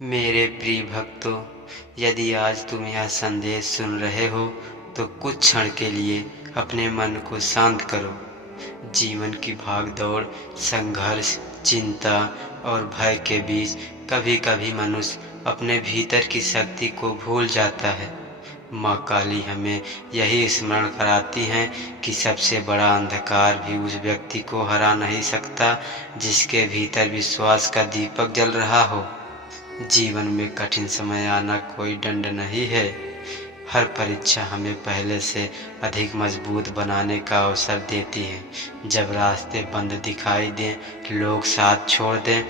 मेरे प्रिय भक्तों, यदि आज तुम यह संदेश सुन रहे हो तो कुछ क्षण के लिए अपने मन को शांत करो। जीवन की भागदौड़, संघर्ष, चिंता और भय के बीच कभी कभी मनुष्य अपने भीतर की शक्ति को भूल जाता है। माँ काली हमें यही स्मरण कराती हैं कि सबसे बड़ा अंधकार भी उस व्यक्ति को हरा नहीं सकता जिसके भीतर विश्वास का दीपक जल रहा हो। जीवन में कठिन समय आना कोई दंड नहीं है। हर परीक्षा हमें पहले से अधिक मजबूत बनाने का अवसर देती है। जब रास्ते बंद दिखाई दें, लोग साथ छोड़ दें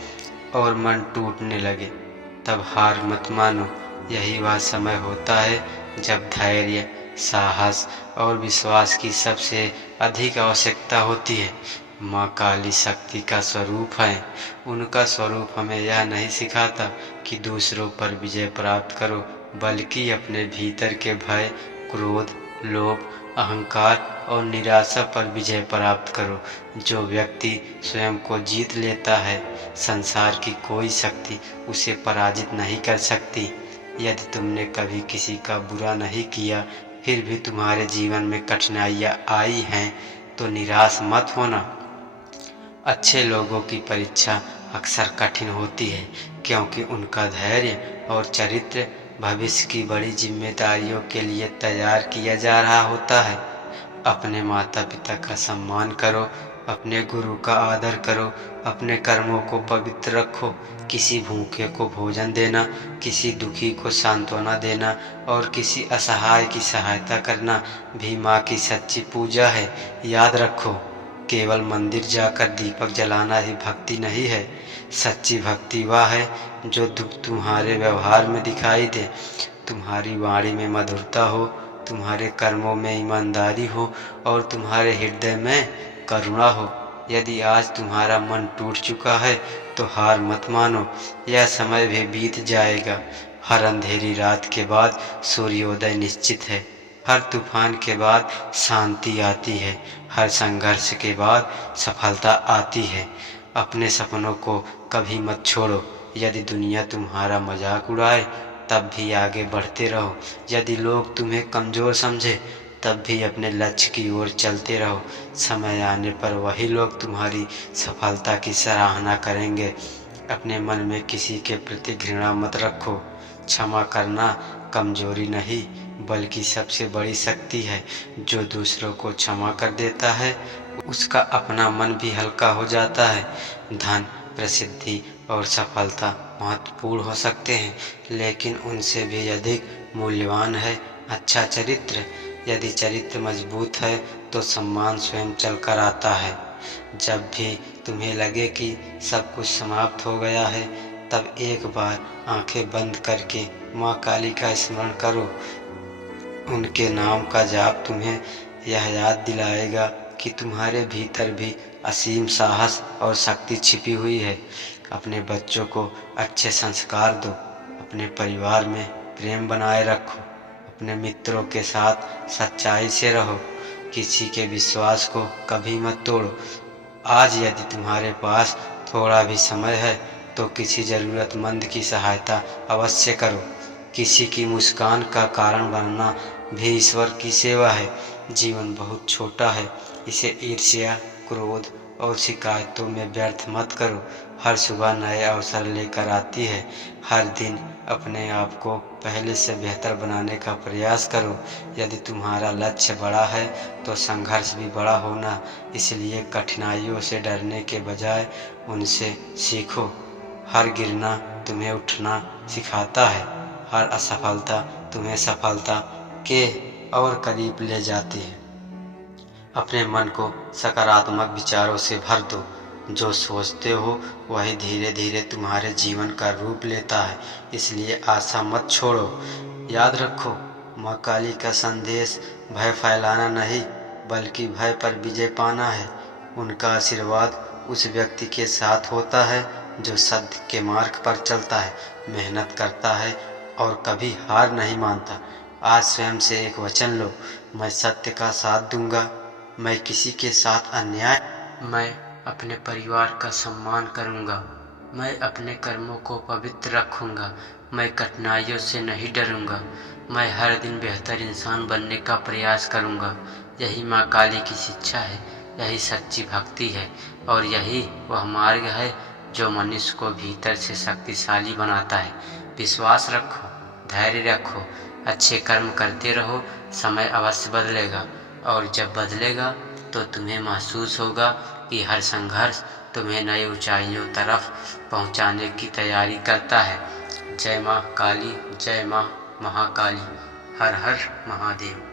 और मन टूटने लगे, तब हार मत मानो। यही वह समय होता है जब धैर्य, साहस और विश्वास की सबसे अधिक आवश्यकता होती है। माँ काली शक्ति का स्वरूप है। उनका स्वरूप हमें यह नहीं सिखाता कि दूसरों पर विजय प्राप्त करो, बल्कि अपने भीतर के भय, क्रोध, लोभ, अहंकार और निराशा पर विजय प्राप्त करो। जो व्यक्ति स्वयं को जीत लेता है, संसार की कोई शक्ति उसे पराजित नहीं कर सकती। यदि तुमने कभी किसी का बुरा नहीं किया, फिर भी तुम्हारे जीवन में कठिनाइयाँ आई हैं, तो निराश मत होना। अच्छे लोगों की परीक्षा अक्सर कठिन होती है, क्योंकि उनका धैर्य और चरित्र भविष्य की बड़ी जिम्मेदारियों के लिए तैयार किया जा रहा होता है। अपने माता पिता का सम्मान करो, अपने गुरु का आदर करो, अपने कर्मों को पवित्र रखो। किसी भूखे को भोजन देना, किसी दुखी को सांत्वना देना और किसी असहाय की सहायता करना भी माँ की सच्ची पूजा है। याद रखो, केवल मंदिर जाकर दीपक जलाना ही भक्ति नहीं है। सच्ची भक्ति वह है जो तुम्हारे व्यवहार में दिखाई दे। तुम्हारी वाणी में मधुरता हो, तुम्हारे कर्मों में ईमानदारी हो और तुम्हारे हृदय में करुणा हो। यदि आज तुम्हारा मन टूट चुका है तो हार मत मानो, यह समय भी बीत जाएगा। हर अंधेरी रात के बाद सूर्योदय निश्चित है। हर तूफान के बाद शांति आती है। हर संघर्ष के बाद सफलता आती है। अपने सपनों को कभी मत छोड़ो। यदि दुनिया तुम्हारा मजाक उड़ाए, तब भी आगे बढ़ते रहो। यदि लोग तुम्हें कमज़ोर समझे, तब भी अपने लक्ष्य की ओर चलते रहो। समय आने पर वही लोग तुम्हारी सफलता की सराहना करेंगे। अपने मन में किसी के प्रति घृणा मत रखो। क्षमा करना कमजोरी नहीं, बल्कि सबसे बड़ी शक्ति है। जो दूसरों को क्षमा कर देता है, उसका अपना मन भी हल्का हो जाता है। धन, प्रसिद्धि और सफलता महत्वपूर्ण हो सकते हैं, लेकिन उनसे भी अधिक मूल्यवान है अच्छा चरित्र। यदि चरित्र मजबूत है तो सम्मान स्वयं चलकर आता है। जब भी तुम्हें लगे कि सब कुछ समाप्त हो गया है, तब एक बार आंखें बंद करके माँ काली का स्मरण करो। उनके नाम का जाप तुम्हें यह याद दिलाएगा कि तुम्हारे भीतर भी असीम साहस और शक्ति छिपी हुई है। अपने बच्चों को अच्छे संस्कार दो, अपने परिवार में प्रेम बनाए रखो, अपने मित्रों के साथ सच्चाई से रहो, किसी के विश्वास को कभी मत तोड़ो। आज यदि तुम्हारे पास थोड़ा भी समय है तो किसी ज़रूरतमंद की सहायता अवश्य करो। किसी की मुस्कान का कारण बनना भी ईश्वर की सेवा है। जीवन बहुत छोटा है, इसे ईर्ष्या, क्रोध और शिकायतों में व्यर्थ मत करो। हर सुबह नए अवसर लेकर आती है। हर दिन अपने आप को पहले से बेहतर बनाने का प्रयास करो। यदि तुम्हारा लक्ष्य बड़ा है तो संघर्ष भी बड़ा होना। इसलिए कठिनाइयों से डरने के बजाय उनसे सीखो। हर गिरना तुम्हें उठना सिखाता है। हर असफलता तुम्हें सफलता के और करीब ले जाती है। अपने मन को सकारात्मक विचारों से भर दो। जो सोचते हो वही धीरे धीरे तुम्हारे जीवन का रूप लेता है। इसलिए आशा मत छोड़ो। याद रखो, माँ काली का संदेश भय फैलाना नहीं, बल्कि भय पर विजय पाना है। उनका आशीर्वाद उस व्यक्ति के साथ होता है जो सत्य के मार्ग पर चलता है, मेहनत करता है और कभी हार नहीं मानता। आज स्वयं से एक वचन लो, मैं सत्य का साथ दूंगा, मैं किसी के साथ अन्याय, मैं अपने परिवार का सम्मान करूंगा, मैं अपने कर्मों को पवित्र रखूंगा। मैं कठिनाइयों से नहीं डरूंगा। मैं हर दिन बेहतर इंसान बनने का प्रयास करूंगा। यही माँ काली की शिक्षा है, यही सच्ची भक्ति है और यही वह मार्ग है जो मनुष्य को भीतर से शक्तिशाली बनाता है। विश्वास रखो, धैर्य रखो, अच्छे कर्म करते रहो। समय अवश्य बदलेगा और जब बदलेगा तो तुम्हें महसूस होगा कि हर संघर्ष तुम्हें नई ऊंचाइयों तरफ पहुंचाने की तैयारी करता है। जय माँ काली, जय माँ महाकाली। हर हर महादेव।